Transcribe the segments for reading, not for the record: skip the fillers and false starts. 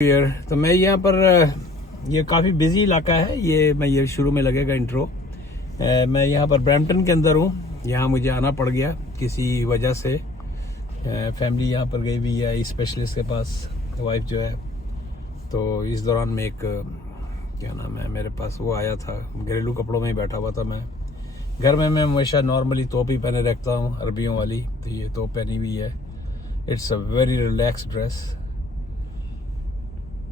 तो मैं यहाँ पर ये काफ़ी बिजी इलाका है। ये शुरू में लगेगा इंट्रो। मैं यहाँ पर ब्रैम्पटन के अंदर हूँ। यहाँ मुझे आना पड़ गया किसी वजह से। फैमिली यहाँ पर गई हुई है आई स्पेशलिस्ट के पास, वाइफ जो है। तो इस दौरान में एक क्या नाम है, मेरे पास वो आया था। घरेलू कपड़ों में ही बैठा हुआ था मैं। घर में मैं हमेशा नॉर्मली तोप ही पहने रखता हूँ, अरबियों वाली। तो ये तोप पहनी हुई है। It's a very relax dress.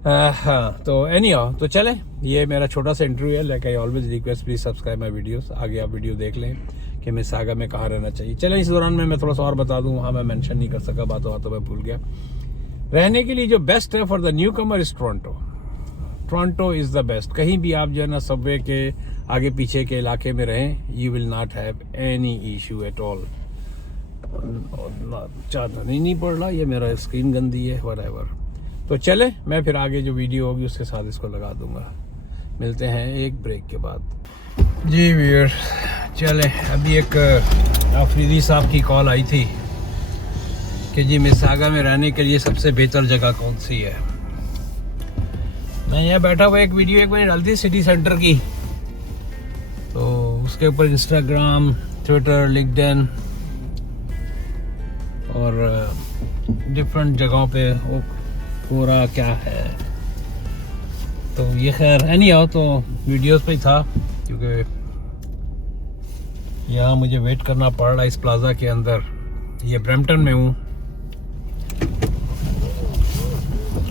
हाँ, तो एनी हाउ, तो चलें, ये मेरा छोटा सा इंटरव्यू है। Like I always request, please subscribe my videos. आगे आप वीडियो देख लें कि मिसागा में कहाँ रहना चाहिए। चलें, इस दौरान में मैं थोड़ा सा और बता दूँ। हाँ, मैं मेंशन नहीं कर सका, बातों बातों में भूल गया। रहने के लिए जो बेस्ट है for the new Qamar is Toronto. Toronto is the best. कहीं भी आप जो है ना सबवे के आगे पीछे के इलाके में रहें, you will not have any issue at all. चाहता नहीं पड़ रहा, ये मेरा स्क्रीन गंदी है, व्हाटएवर। तो चले, मैं फिर आगे जो वीडियो होगी उसके साथ इसको लगा दूंगा। मिलते हैं एक ब्रेक के बाद। जी व्यूअर्स, चले, अभी एक आफरीदी साहब की कॉल आई थी कि जी मिसागा में रहने के लिए सबसे बेहतर जगह कौन सी है। मैं यहाँ बैठा हुआ एक वीडियो एक मैंने डाली थी सिटी सेंटर की। तो उसके ऊपर इंस्टाग्राम, ट्विटर, लिंक्डइन और डिफरेंट जगहों पे वो पूरा क्या है। तो ये खैर एनी हाउ, तो वीडियोस पे ही था क्योंकि यहाँ मुझे वेट करना पड़ रहा है इस प्लाजा के अंदर। ये ब्रैम्पटन में हूँ।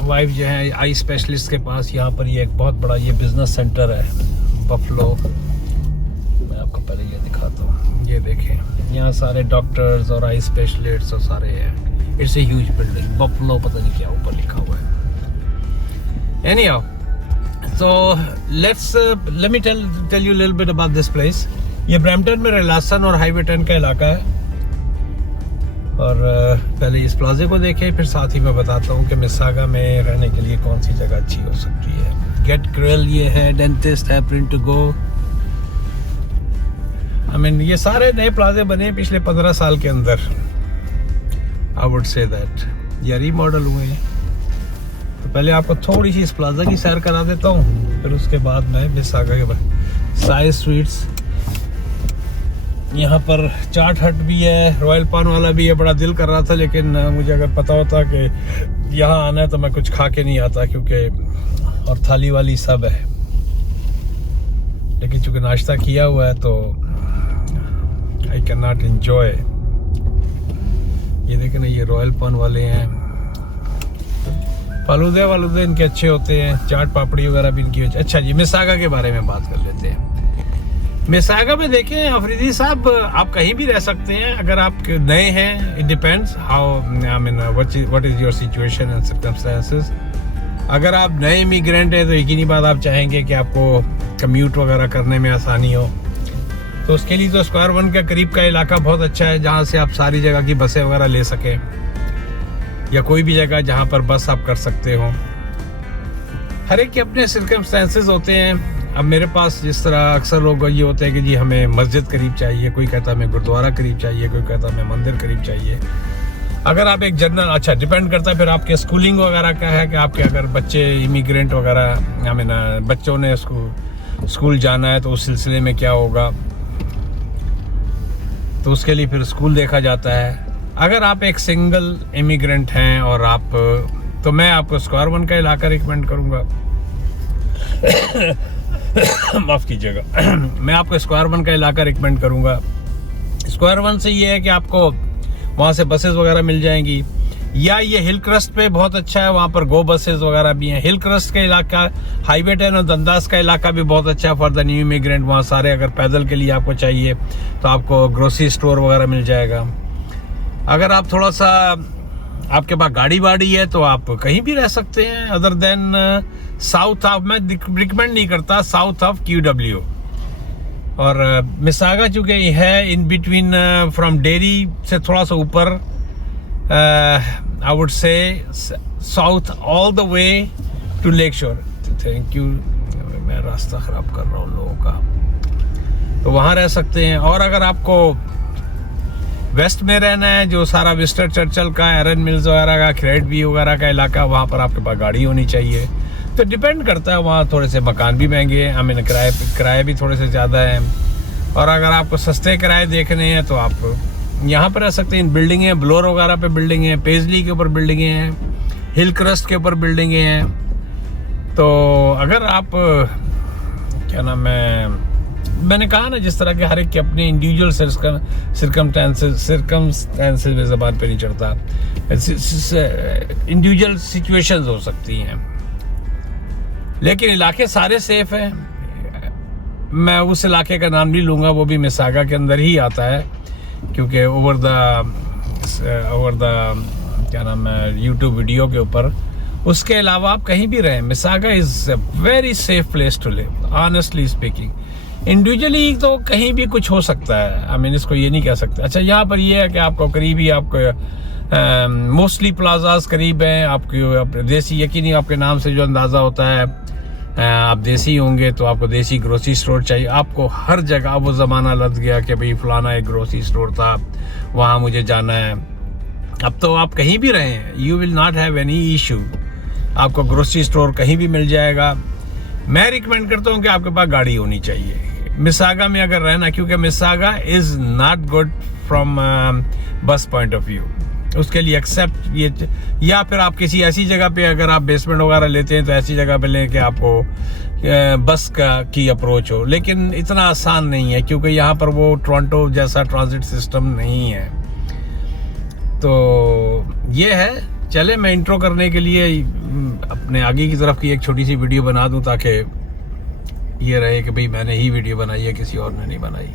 वाइफ जो है आई स्पेशलिस्ट के पास, यहाँ पर ये एक बहुत बड़ा ये बिजनेस सेंटर है बफलो। मैं आपको पहले ये दिखाता हूँ, ये देखें, यहाँ सारे डॉक्टर्स और आई स्पेशलिस्ट और सारे हैं। It's a huge building, buffalo पता नहीं क्या ऊपर लिखा हुआ है। Anyhow, so let me tell you a little bit about this place. ये ब्रैम्पटन में रेलासन और हाईवे 10 का इलाका है। और पहले इस प्लाजे को देखें, फिर साथ ही मैं बताता हूँ कि मिसागा में रहने के लिए कौन सी जगह अच्छी हो सकती है। गेट ग्रिल ये है, डेंटिस्ट है, print to go. I mean ये सारे नए प्लाजे बने पिछले 15 साल के अंदर। आई वुड से दैट ये रीमॉडल हुए हैं। तो पहले आपको थोड़ी सी इस प्लाजा की सैर करा देता हूँ, फिर उसके बाद मैं मिसागा के बाद साइड स्ट्रीट्स। यहाँ पर चाट हट भी है, रॉयल पान वाला भी है। बड़ा दिल कर रहा था, लेकिन मुझे अगर पता होता कि यहाँ आना है तो मैं कुछ खा के नहीं आता, क्योंकि और थाली वाली सब है। लेकिन चूंकि नाश्ता किया हुआ है तो आई कैन नॉट एंजॉय। ये देखें ना, ये रॉयल पान वाले हैं। फालूदे वालूदे इनके अच्छे होते हैं, चाट पापड़ी वगैरह भी इनकी। अच्छा जी, मिसागा के बारे में बात कर लेते हैं। मिसागा में देखें अफरीदी साहब, आप कहीं भी रह सकते हैं अगर आप नए हैं। It depends how I mean what is your situation and circumstances. अगर आप नए इमिग्रेंट हैं तो यकीनी बात आप चाहेंगे कि आपको कम्यूट वगैरह करने में आसानी हो। तो उसके लिए तो स्क्वायर 1 के करीब का इलाका बहुत अच्छा है, जहाँ से आप सारी जगह की बसें वगैरह ले सकें, या कोई भी जगह जहाँ पर बस आप कर सकते हो। हर एक के अपने सर्कमस्टेंसेस होते हैं। अब मेरे पास जिस तरह अक्सर लोग ये होते हैं कि जी हमें मस्जिद करीब चाहिए, कोई कहता है हमें गुरुद्वारा करीब चाहिए, कोई कहता है हमें मंदिर करीब चाहिए। अगर आप एक जनरल, अच्छा डिपेंड करता है फिर आपके स्कूलिंग वगैरह का है कि आपके अगर बच्चे इमिग्रेंट वगैरह, आई मीन बच्चों ने स्कूल जाना है तो उस सिलसिले में क्या होगा, तो उसके लिए फिर स्कूल देखा जाता है। अगर आप एक सिंगल इमिग्रेंट हैं और आप, तो मैं आपको स्क्वायर 1 का इलाका रिकमेंड करूंगा। माफ कीजिएगा, मैं आपको स्क्वायर 1 का इलाका रिकमेंड करूंगा। स्क्वायर 1 से ये है कि आपको वहाँ से बसेस वगैरह मिल जाएंगी, या ये हिल क्रस्ट पे बहुत अच्छा है, वहाँ पर गो बसेस वगैरह भी हैं। हिल क्रस्ट का इलाका, हाईवे 10 और दंदास का इलाका भी बहुत अच्छा है फॉर द न्यू इमिग्रेंट। वहाँ सारे अगर पैदल के लिए आपको चाहिए तो आपको ग्रोसरी स्टोर वगैरह मिल जाएगा। अगर आप थोड़ा सा आपके पास गाड़ी वाड़ी है तो आप कहीं भी रह सकते हैं अदर देन साउथ ऑफ, मैं रिकमेंड नहीं करता साउथ ऑफ QW। और मिसागा चूंकि है इन बिटवीन फ्रॉम डेरी से थोड़ा सा ऊपर, I would say south all the way to lake shore. Thank you, मैं रास्ता खराब कर रहा हूँ लोगों का। तो वहाँ रह सकते हैं। और अगर आपको वेस्ट में रहना है, जो सारा विस्टर चर्चल का, एरन मिल्स वगैरह का, क्रेडबी वगैरह का इलाका, वहाँ पर आपके पास गाड़ी होनी चाहिए। तो डिपेंड करता है, वहाँ थोड़े से मकान भी महंगे हैं, आई मीन किराए भी थोड़े से ज़्यादा हैं। और अगर आपको सस्ते किराए देखने हैं तो आप यहाँ पर रह सकते हैं। इन बिल्डिंगें हैं, ब्लोर वगैरह पे बिल्डिंगें हैं, पेजली के ऊपर बिल्डिंगें हैं, हिल क्रस्ट के ऊपर बिल्डिंगें हैं। तो अगर आप क्या नाम है, मैंने कहा ना, जिस तरह के हर एक के अपने इंडिविजुअल सिरकमस्टेंसेस में ज़बान पे नहीं चढ़ता, इंडिविजुअल सिचुएशंस हो सकती हैं, लेकिन इलाके सारे सेफ हैं। मैं उस इलाके का नाम नहीं लूँगा, वो भी मिसागा के अंदर ही आता है, क्योंकि ओवर द क्या नाम है यूट्यूब वीडियो के ऊपर। उसके अलावा आप कहीं भी रहें, Mississauga is a very safe place to live, honestly speaking. Individually तो कहीं भी कुछ हो सकता है, आई मीन इसको ये नहीं कह सकते। अच्छा, यहाँ पर ये है कि आपको करीब ही आपको मोस्टली प्लाजाज करीब हैं, आपके देसी, यकीनी आपके नाम से जो अंदाज़ा होता है आप देसी होंगे, तो आपको देसी ग्रोसरी स्टोर चाहिए। आपको हर जगह, वो ज़माना लग गया कि भाई फलाना एक ग्रोसरी स्टोर था, वहाँ मुझे जाना है। अब तो आप कहीं भी रहें, you will not have any issue, आपको ग्रोसरी स्टोर कहीं भी मिल जाएगा। मैं रिकमेंड करता हूँ कि आपके पास गाड़ी होनी चाहिए मिसागा में अगर रहना, क्योंकि मिसागा इज़ नॉट गुड फ्रॉम बस पॉइंट ऑफ व्यू। उसके लिए एक्सेप्ट ये, या फिर आप किसी ऐसी जगह पे अगर आप बेसमेंट वगैरह लेते हैं तो ऐसी जगह पे लें कि आपको बस की अप्रोच हो, लेकिन इतना आसान नहीं है, क्योंकि यहाँ पर वो टोरंटो जैसा ट्रांजिट सिस्टम नहीं है। तो ये है। चले, मैं इंट्रो करने के लिए अपने आगे की तरफ की एक छोटी सी वीडियो बना दूं, ताकि ये रहे कि भाई मैंने ही वीडियो बनाई है, किसी और ने नहीं बनाई।